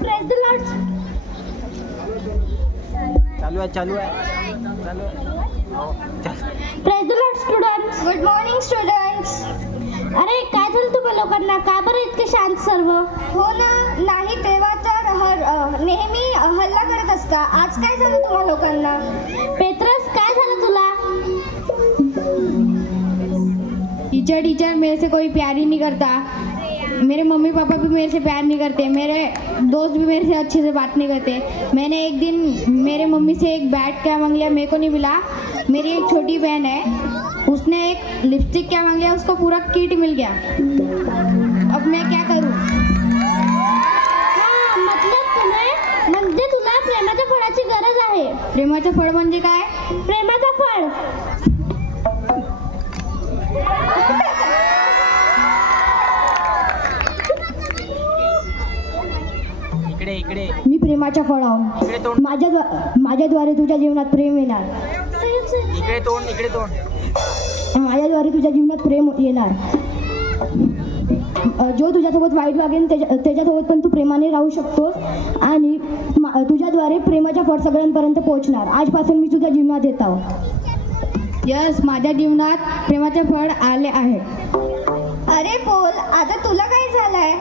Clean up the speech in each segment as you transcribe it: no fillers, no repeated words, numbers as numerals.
Praise the Lord. चालू आहे. Praise the Lord students. Good morning students. अरे काय झालं तुम्हा लोकांना? का बरं इतके शांत सर्व? हो ना, नाही तेव्हा तर नेहमी हल्ला करत असता. आज काय झालं तुम्हा लोकांना? पेत्रस काय झालं तुला? टीचर मेरे से कोई प्यार ही नहीं करता. मेरे मम्मी पापा भी मेरे से प्यार नहीं करते. मेरे दोस्त भी मेरे से अच्छे से बात नहीं करते. मैंने एक दिन मेरे मम्मी से एक बैट क्या मांग लिया, मेरे को नहीं मिला. मेरी एक छोटी बहन है, उसने एक लिपस्टिक क्या मांग लिया, उसको पूरा किट मिल गया. अब मैं क्या करूं? म्हणजे तुला प्रेमाच्या फळाची गरज आहे. प्रेमाचं फळ म्हणजे काय? प्रेमाचं फळ. इकडे मी प्रेमाच्या फळ आहो. इकडे तोंड. माझ्याद्वारे तुझ्या जीवनात प्रेम येणार. इकडे तोंड. माझ्याद्वारे तुझ्या जीवनात प्रेम येणार. जो तुझ्यासोबत वाईट वागेल त्याच्यासोबत पण तू प्रेमाने राहू शकतोस. आणि तुझ्याद्वारे प्रेमाच्या फळ सगळ्यांपर्यंत पोहोचणार. आजपासून मी तुझ्या जीवनात येत आहो. यस, माझ्या जीवनात प्रेमाचे फळ आले आहे. अरे बोल, आता तुला काय झालंय?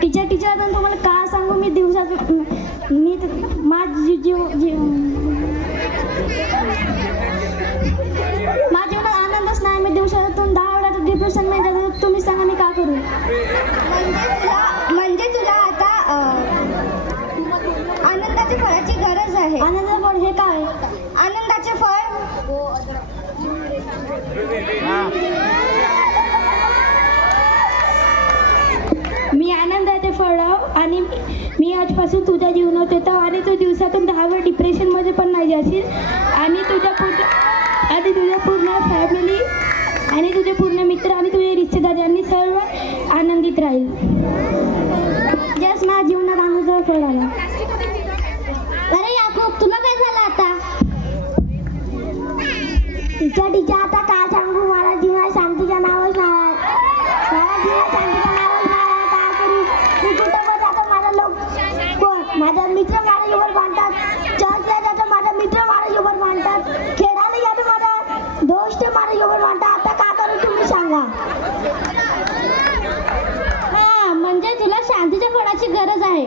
टीचर आता तुम्हाला का सांगू, मी दिवसात माझ्या जीवनात आनंदच नाही. मी दिवसातून 10 वेळा डिप्रेशन मध्ये जातो. तुम्ही सांगा मी का करू? म्हणजे तुला आता आनंदाच्या फळाची गरज आहे. आनंदाचं फळ हे काय? आनंदाचे फळ मी आनंदाचे फळ आणि मी आजपासून तुझ्या जीवनात येतो. आणि तू दिवसातून 10 वेळा डिप्रेशनमध्ये पण नाही जाशील. आणि तुझ्या पूर्ण फॅमिली आणि तुझे पूर्ण मित्र आणि तुझे रिश्तेदार यांनी सर्व आनंदित राहील. जस माझ्या जीवनात आनंदाचा फळ आला. अरे याकूब, तुला काय झालं आता? टीचर आता काय सांगू, मला जीवनात शांतीच्या नावच नाही. मला जीवनात शांतीच्या नावच नाही. काय करू? मी कुठं पण जातो, माझा माझा मित्र माझ्यासोबत भांडतात. चर्चला जातो, माझा मित्र माझ्यासोबत भांडतात. खेळायला जातो, माझा दोस्त माझ्यासोबत भांडतात. आता काय करू तुम्ही सांगा? हा, म्हणजे तुला शांतीच्या फळाची गरज आहे.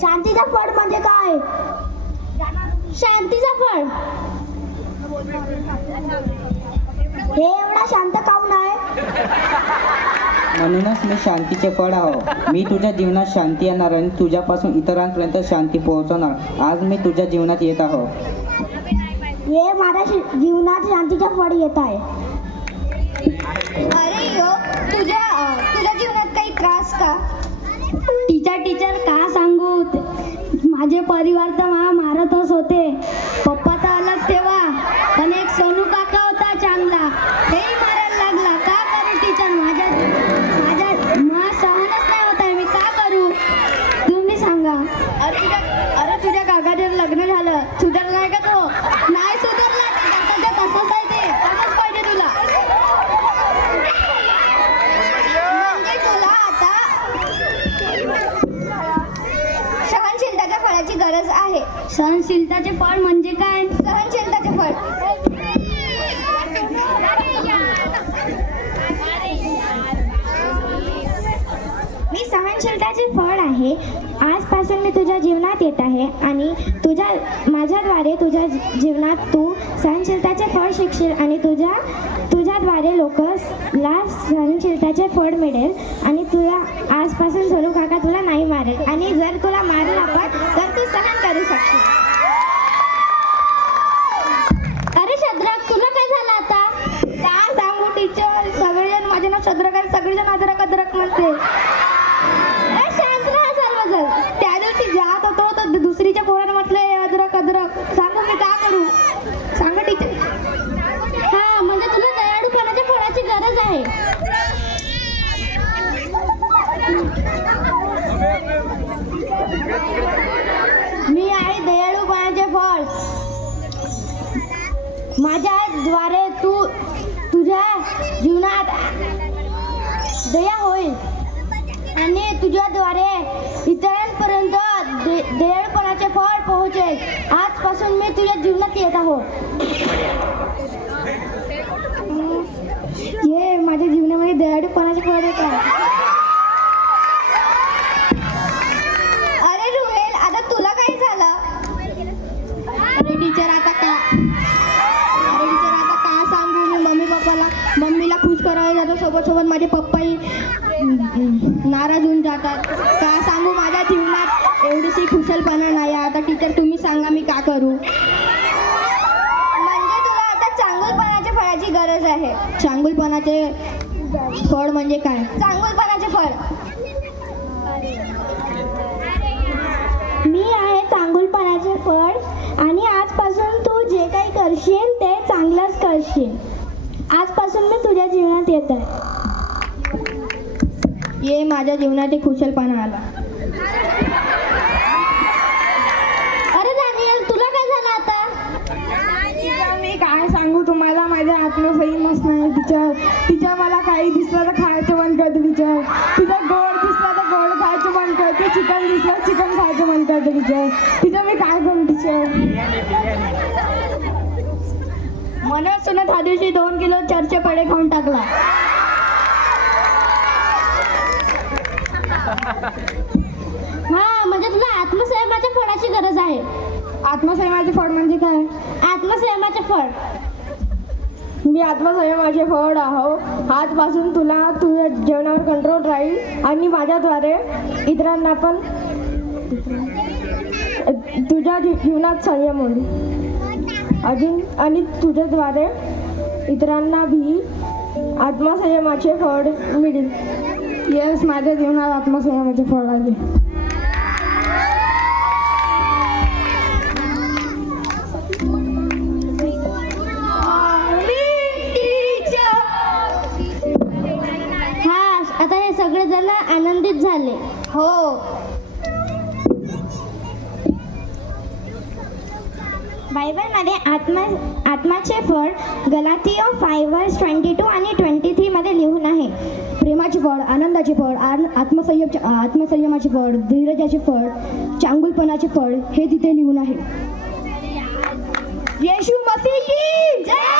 शांतीचा फळ म्हणजे काय? शांतीचा फळ हे एवढा शांत काऊन आहे? म्हणूनच मी शांतीचे फळ आहो. मी तुझ्या जीवनात शांती येणार आणि तुझ्यापासून इतरांपर्यंत शांती पोहोचवणार. आज मी तुझ्या जीवनात येत आहो. हे माझ्या जीवनात शांतीचा फळ येत आहे. अरे तुझ्या जीवनात काही त्रास का? टीचर का सांगू, माझे परिवार तर मला मारतच होते. पप्पा तर अलग ठेवा, पण एक सोनू काका होता चांगला, तेही मारायला लागला. का करू टीचर? माझ्या सहनच नाही होत आहे. मी का करू तुम्ही सांगा? अरे तुझ्या काकाचे लग्न झालं, सुधारलाय का तो? नाही सुधारला. तसंच आहे ते. तसंच पाहिजे तुला. म्हणजे तुला आता सहनशीलताच्या फळाची गरज आहे. सहनशीलताचे फळ म्हणजे काय? सहनशीलताचे फळ मी सहनशीलताचे फळ आहे. आजपासून मी तुझ्या जीवनात येत आहे आणि माझ्याद्वारे तुझ्या जीवनात तू सहनशीलताचे फळ शिकशील आणि तुझ्याद्वारे लोकांना सहनशीलताचे फळ मिळेल. आणि तुला आजपासून सोनू काका तुला नाही मारेल. आणि जर तुला मारेल आपण तर तू सहन करू शकशील. अरे शद्रक, तुला काय झालं आता? काय सांगू टीचर, सगळेजण माझे नाव शद्रक आहे. सगळेजण अद्रक म्हणते. शांत राहा सर्वजण. त्या दिवशी जात होतो तर दुसरीच्या पोराने म्हटले अद्रक. सांगू मी का करू? सांगा टीचर. हा, म्हणजे तुला दयाळूपणाच्या फळाची गरज आहे. मी आहे दयाळूपणाचे फळ. माझ्याद्वारे तू तुझ्या जीवनात दया होईल आणि तुझ्याद्वारे इतरांपर्यंत दयाळूपणाचे फळ पोहोचेल. आजपासून मी तुझ्या जीवनात येत आहो. ये माझ्या जीवनामध्ये दयाळूपणाचे फळ आहे का? अरे रुहेल, आता तुला काय झालं? अरे टीचर आता का सांगू मी मम्मीला खुश करायला जातो, सोबत माझे पप्पाही नाराज होऊन जातात. का सांगू माझ्या जीवनात एवढीशी खुशलपणा नाही. आता टीचर तुम्ही सांगा मी का करू? म्हणजे तुला आता चांगुलपणाच्या फळाची गरज आहे. चांगुलपणाचे फळ म्हणजे काय? चांगुलपणाचे फळ मी आहे. चांगुलपणाचे फळ आणि आजपासून तू जे काही करशील ते चांगलंच करशील. आजपासून मी तुझ्या जीवनात येत आहे. ये माझ्या जीवनात एक खुशलपणा आला. अरे दानियल, तुला काय झालं आता? मी काय सांगू तुम्हाला, माझ्या आत्मसंयमच नाही. तिच्या मला काही दिसलं तर खायचं मन करते. तिचं गोड दिसलं तर गोड खायचं मन करते. चिकन दिसलं चिकन खायचं मन करते. तिचं मी काय करू म्हणून सुना त्या दिवशी 2 किलो चर्चे पडे खाऊन टाकला. हा, म्हणजे तुला आत्मसंयमाच्या फळाची गरज आहे. आत्मसंयमाचे फळ म्हणजे काय? आत्मसंयमाचे फळ मी आत्मसंयमाचे फळ आहो. आजपासून तुला तुझ्या जेवणावर कंट्रोल राहील आणि माझ्याद्वारे इतरांना पण तुझ्या जीवनात संयम होईल अजून आणि तुझ्याद्वारे इतरांना भी आत्मसंयमाचे फळ मिळेल. येस, माझ्या जीवनात आत्मसंयमाचे फळ आले. हा, आता हे सगळे जण आनंदित झाले. हो, बायबलमध्ये आत्माचे फळ गलातिया 5:22 आणि 23 मध्ये लिहून आहे. प्रेमाचे फळ, आनंदाचे फळ, आत्मसंयमाचे फळ, धीरजाचे फळ, चांगुलपणाचे फळ हे तिथे लिहून आहे. येशू मसीह की जय.